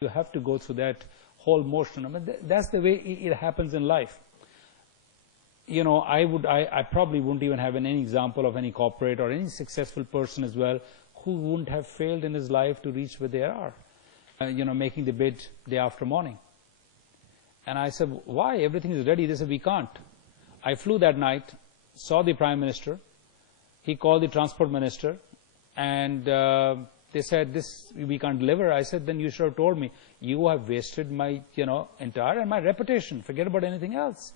You have to go through that whole motion. I mean, that's the way it happens in life. You know, I probably wouldn't even have any example of any corporate or any successful person as well who wouldn't have failed in his life to reach where they are. You know, making the bid day after morning. And I said, why? Everything is ready. They said, we can't. I flew that night, saw the Prime Minister. He called the Transport Minister, and they said, we can't deliver. I said, then you should have told me. You have wasted my, entire and my reputation. Forget about anything else.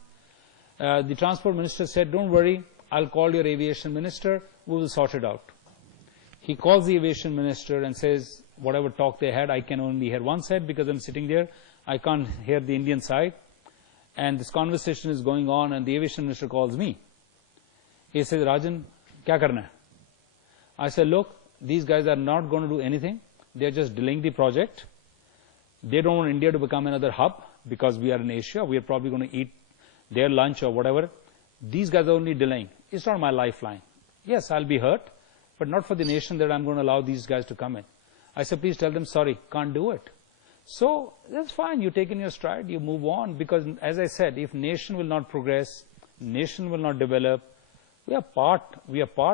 The Transport Minister said, don't worry, I'll call your Aviation Minister. We will sort it out. He calls the Aviation Minister and says, whatever talk they had, I can only hear one side because I'm sitting there. I can't hear the Indian side. And this conversation is going on, and the Aviation Minister calls me. He says, Rajan, kya karna hai? I said, look, these guys are not going to do anything. They're just delaying the project. They don't want India to become another hub because we are in Asia. We are probably going to eat their lunch or whatever. These guys are only delaying. It's not my lifeline. Yes, I'll be hurt, but not for the nation that I'm going to allow these guys to come in. I said, please tell them, sorry, can't do it. So that's fine. You take in your stride, you move on, because as I said, if nation will not progress, nation will not develop, we are part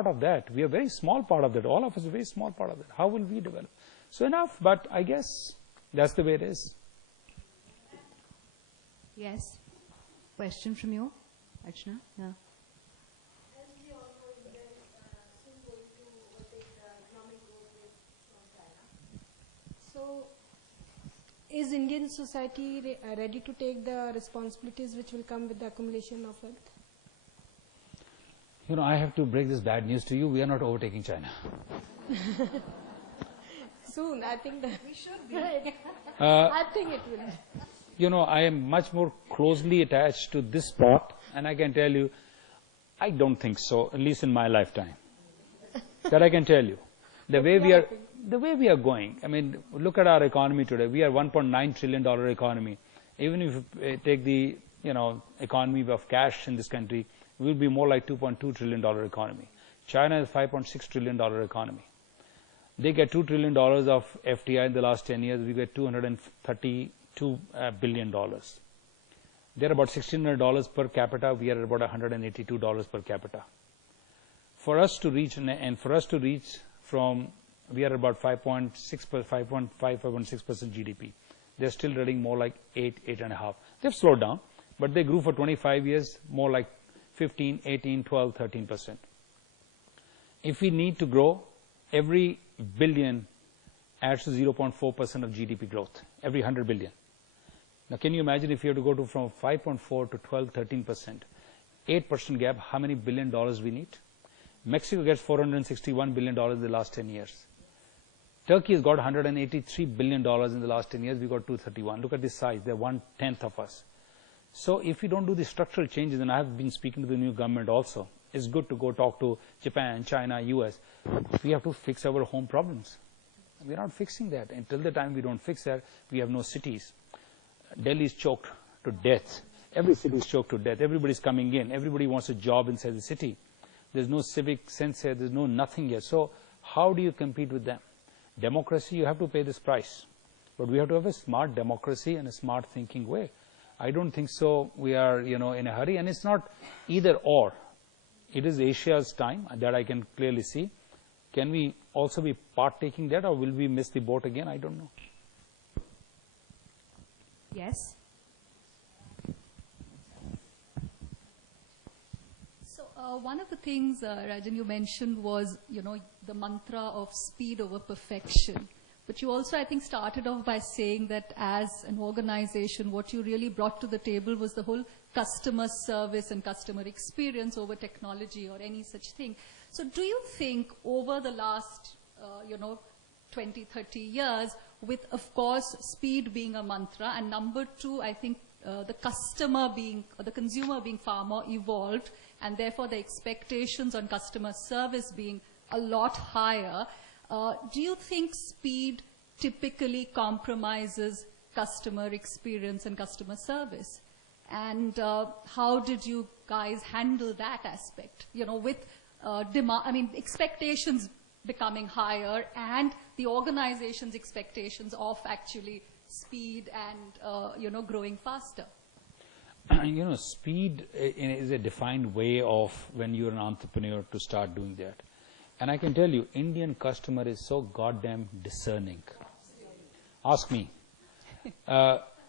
of that. We are a very small part of that. All of us are a very small part of that. How will we develop? So enough, but I guess that's the way it is. Yes. Question from you, Archana? Yeah. So, is Indian society ready to take the responsibilities which will come with the accumulation of wealth? You know, I have to break this bad news to you. We are not overtaking China. Soon, I think that we should be. I think it will. You know, I am much more closely attached to this spot, and I can tell you, I don't think so, at least in my lifetime. That I can tell you. The way we are going, I mean, look at our economy today. We are $1.9 trillion economy. Even if you take the, economy of cash in this country, we will be more like $2.2 trillion economy. China is $5.6 trillion economy. They get $2 trillion of FDI in the last 10 years. We get $232 billion. They're about $1,600 per capita. We are about $182 per capita. For us to reach, from, we are about 5.6% GDP. They're still running more like 8.5. They've slowed down, but they grew for 25 years, more like 15, 18, 12, 13%. If we need to grow, every billion adds to 0.4% of GDP growth, every 100 billion. Now, can you imagine if you have to go from 5.4 to 12, 13%, 8% gap, how many billion dollars we need? Mexico gets $461 billion in the last 10 years. Turkey has got $183 billion in the last 10 years. We got 231. Look at this size. They're 1/10 of us. So if we don't do the structural changes, and I have been speaking to the new government also, it's good to go talk to Japan, China, US. We have to fix our home problems. We're not fixing that. Until the time we don't fix that, we have no cities. Delhi is choked to death. Every city is choked to death. Everybody's coming in. Everybody wants a job inside the city. There's no civic sense here. There's no nothing here. So how do you compete with them? Democracy, you have to pay this price. But we have to have a smart democracy and a smart thinking way. I don't think so we are, in a hurry. And it's not either or. It is Asia's time, that I can clearly see. Can we also be partaking that, or will we miss the boat again? I don't know. Yes. So one of the things, Rajan, you mentioned was, the mantra of speed over perfection. But you also, I think, started off by saying that as an organization, what you really brought to the table was the whole customer service and customer experience over technology or any such thing. So do you think over the last, 20, 30 years, with, of course, speed being a mantra, and number two, I think the customer being, or the consumer being far more evolved, and therefore the expectations on customer service being a lot higher, do you think speed typically compromises customer experience and customer service? And how did you guys handle that aspect? With demand, expectations becoming higher and the organization's expectations of actually speed and, growing faster? Speed is a defined way of when you're an entrepreneur to start doing that. And I can tell you, Indian customer is so goddamn discerning. Ask me.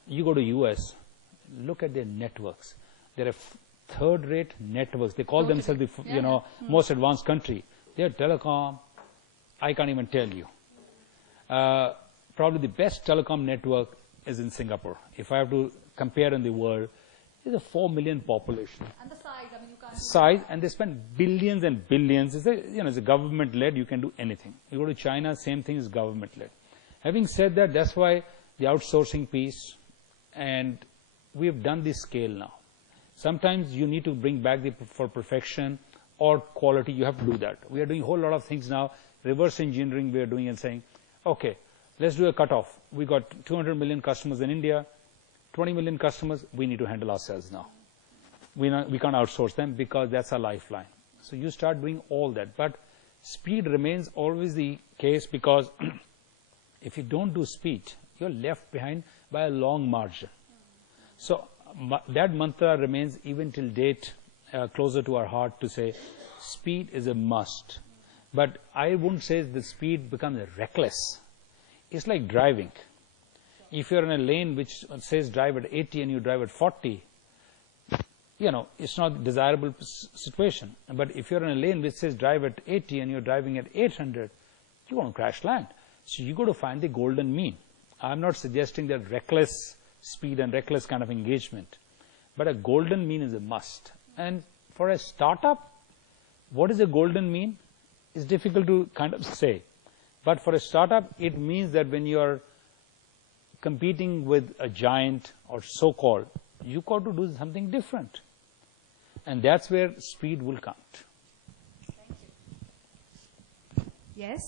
You go to US, look at their networks. There are third-rate networks. They call themselves the most advanced country. Their telecom, I can't even tell you. Probably the best telecom network is in Singapore. If I have to compare in the world, there's a 4 million population. And the size, I mean, you can't... Size, and they spend billions and billions. It's a government-led, you can do anything. You go to China, same thing is government-led. Having said that, that's why the outsourcing piece, and we have done this scale now. Sometimes you need to bring back for perfection or quality, you have to do that. We are doing a whole lot of things now, reverse engineering we are doing and saying, okay, let's do a cutoff. We got 200 million customers in India, 20 million customers, we need to handle ourselves now. We can't outsource them because that's our lifeline. So you start doing all that. But speed remains always the case because if you don't do speed, you're left behind by a long margin. So that mantra remains even till date closer to our heart to say speed is a must. But I wouldn't say the speed becomes reckless. It's like driving. If you're in a lane which says drive at 80 and you drive at 40, it's not a desirable situation. But if you're in a lane which says drive at 80 and you're driving at 800, you won't crash land. So you got to find the golden mean. I'm not suggesting that reckless speed and reckless kind of engagement, but a golden mean is a must. And for a startup, what is a golden mean? It's difficult to kind of say. But for a startup, it means that when you are competing with a giant or so-called, you got to do something different. And that's where speed will count. Thank you. Yes?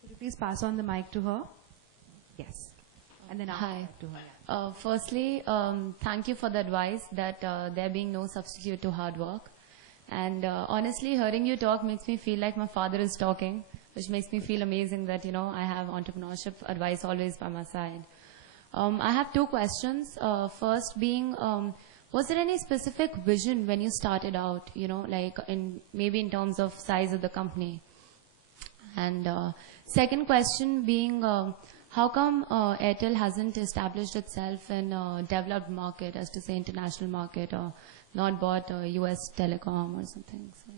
Could you please pass on the mic to her? Yes. And then I'll Hi. to her. Firstly, thank you for the advice that there being no substitute to hard work. And honestly, hearing you talk makes me feel like my father is talking, which makes me feel amazing that, I have entrepreneurship advice always by my side. I have two questions. First being, was there any specific vision when you started out, maybe in terms of size of the company? And second question being, how come Airtel hasn't established itself in a developed market, as to say international market, or not bought a US telecom or something? So,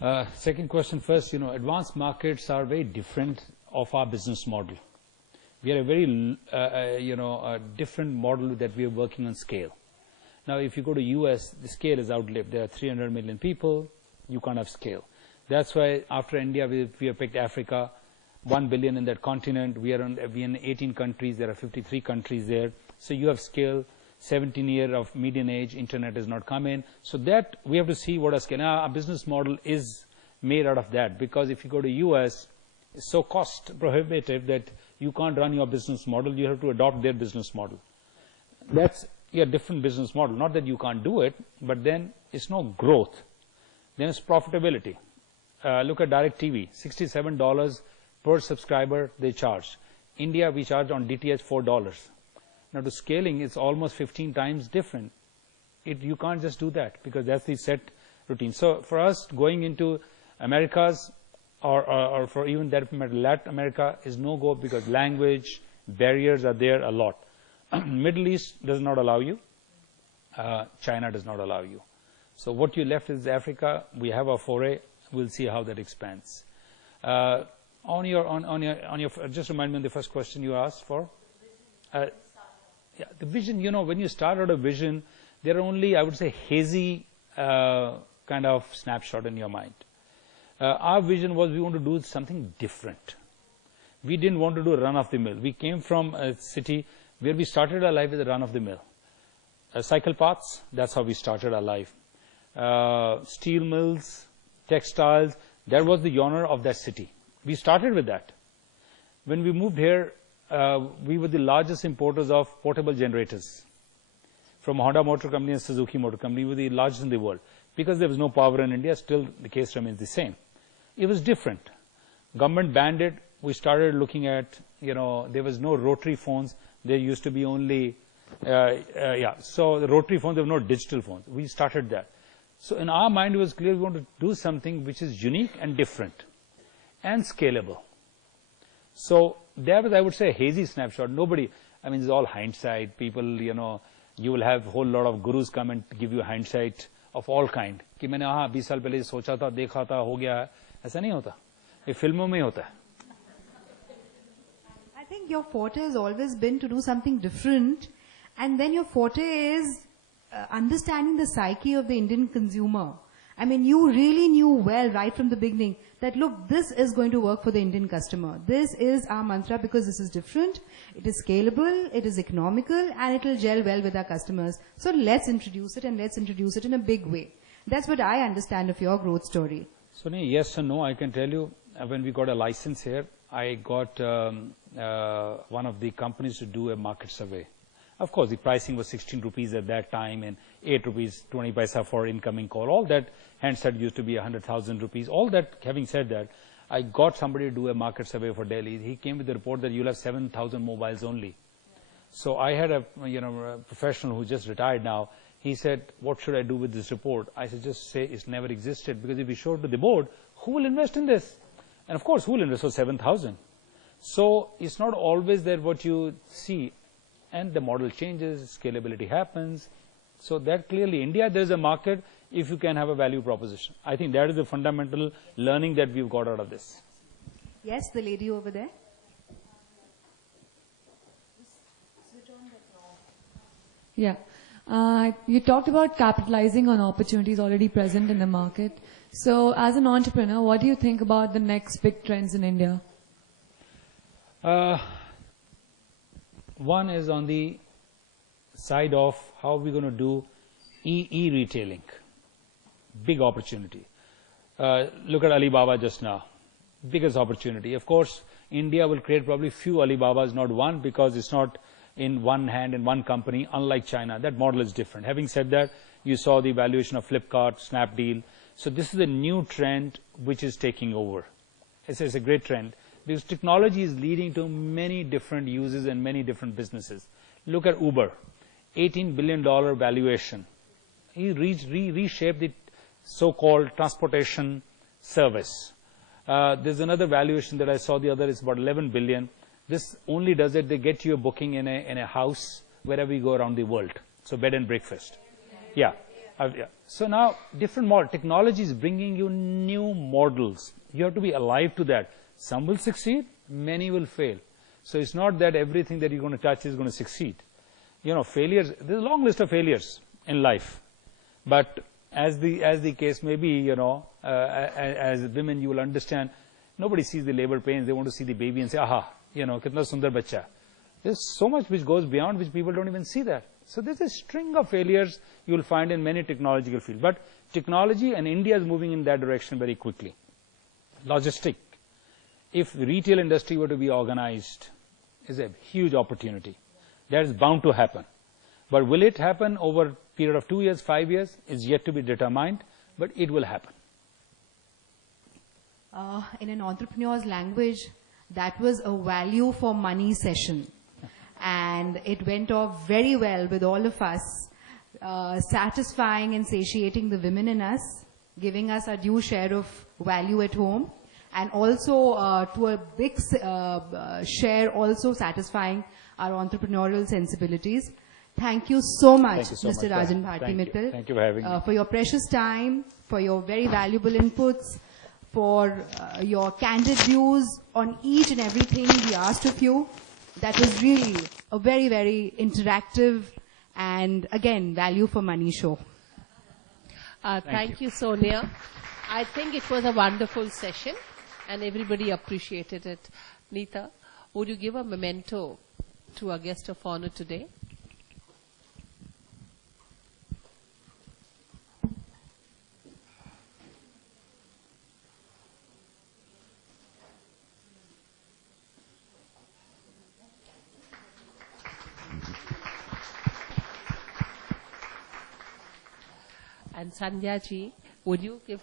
yeah. Second question first, advanced markets are very different of our business model. We are a very, a different model that we are working on scale. Now, if you go to US, the scale is outlived. There are 300 million people, you can't have scale. That's why after India, we have picked Africa, 1 billion in that continent. We are in 18 countries, there are 53 countries there. So you have scale, 17 years of median age, internet has not come in. So that, we have to see what our scale. Now, our business model is made out of that, because if you go to US, it's so cost prohibitive that you can't run your business model, you have to adopt their business model. That's a different business model. Not that you can't do it, but then it's no growth. Then it's profitability. Look at DirecTV, $67 per subscriber they charge. India, we charge on DTH $4. Now to scaling, it's almost 15 times different. You can't just do that, because that's the set routine. So for us, going into Americas, or for even that matter, Latin America is no go, because language barriers are there a lot. Middle East does not allow you. China does not allow you. So what you left is Africa. We have a foray. We'll see how that expands. On your, just remind me on the first question you asked for. Yeah, the vision. When you start out a vision, there are only, I would say, hazy kind of snapshot in your mind. Our vision was we want to do something different. We didn't want to do a run-of-the-mill. We came from a city where we started our life as a run-of-the-mill. Cycle paths, that's how we started our life. Steel mills, textiles, that was the genre of that city. We started with that. When we moved here, we were the largest importers of portable generators. From Honda Motor Company and Suzuki Motor Company, we were the largest in the world. Because there was no power in India, still the case remains the same. It was different. Government banned it. We started looking at there was no rotary phones. There used to be only, so the rotary phones, there were no digital phones. We started that. So in our mind, it was clear we want to do something which is unique and different and scalable. So that was, I would say, a hazy snapshot. Nobody, I mean, it's all hindsight. People, you will have a whole lot of gurus come and give you hindsight of all kind. कि मैंने 20 साल पहले सोचा था, देखा था, हो गया है. ऐसा नहीं होता. ये फिल्मों में होता है. I think your forte has always been to do something different, and then your forte is understanding the psyche of the Indian consumer. I mean, you really knew well right from the beginning that, look, this is going to work for the Indian customer. This is our mantra because this is different, it is scalable, it is economical, and it will gel well with our customers. So let's introduce it, and let's introduce it in a big way. That's what I understand of your growth story. Sonia, yes and no, I can tell you, when we got a license here, I got one of the companies to do a market survey. Of course, the pricing was 16 rupees at that time and 8 rupees 20 paisa for incoming call. All that handset used to be 100,000 rupees. All that, having said that, I got somebody to do a market survey for Delhi. He came with the report that you'll have 7,000 mobiles only. So I had a professional who just retired now. He said, what should I do with this report? I said, just say it's never existed, because if we show it to the board, who will invest in this? And of course, who will invest for 7,000? So it's not always that what you see, and the model changes, scalability happens. So that clearly, India, there is a market if you can have a value proposition. I think that is the fundamental learning that we've got out of this. Yes, the lady over there. Yeah. You talked about capitalizing on opportunities already present in the market. So as an entrepreneur, what do you think about the next big trends in India? One is on the side of how we're going to do e-retailing. Big opportunity. Look at Alibaba just now. Biggest opportunity. Of course, India will create probably few Alibabas, not one, because it's not in one hand, in one company, unlike China. That model is different. Having said that, you saw the valuation of Flipkart, Snapdeal. So this is a new trend which is taking over. It's a great trend, because technology is leading to many different uses and many different businesses. Look at Uber, $18 billion valuation. He reshaped the so-called transportation service. There's another valuation that I saw the other, it's about 11 billion. This only does it, they get you a booking in a house wherever you go around the world. So bed and breakfast. Yeah. So now, different model. Technology is bringing you new models. You have to be alive to that. Some will succeed, many will fail. So it's not that everything that you're going to touch is going to succeed. Failures, there's a long list of failures in life. But as the case may be, as women, you will understand, nobody sees the labor pains. They want to see the baby and say, aha, kitna sundar bacha. There's so much which goes beyond, which people don't even see that. So there's a string of failures you will find in many technological fields. But technology, and India is moving in that direction very quickly. Logistic. If the retail industry were to be organized, is a huge opportunity. That is bound to happen. But will it happen over a period of 2 years, 5 years? Is yet to be determined, but it will happen. In an entrepreneur's language, that was a value for money session. And it went off very well with all of us, satisfying and satiating the women in us, giving us a due share of value at home, and also to a big share also satisfying our entrepreneurial sensibilities. Thank you so much, Mr. Rajan Bharti Mittal. Thank you for having me. For your precious time, for your very valuable inputs, for your candid views on each and everything we asked of you. That was really a very, very interactive and, again, value for money show. Thank you, Sonia. I think it was a wonderful session and everybody appreciated it. Neeta, would you give a memento to our guest of honor today? And Sandhya ji, would you give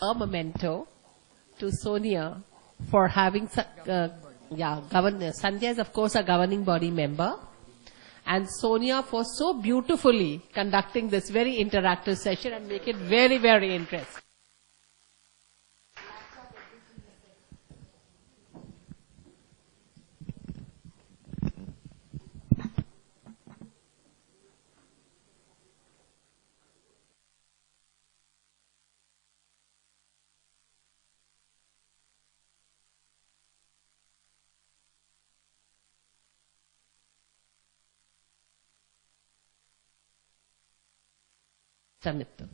a memento to Sonia for having Yeah, Sandhya is of course a governing body member. And Sonia for so beautifully conducting this very interactive session and make it very, very interesting. Mittal.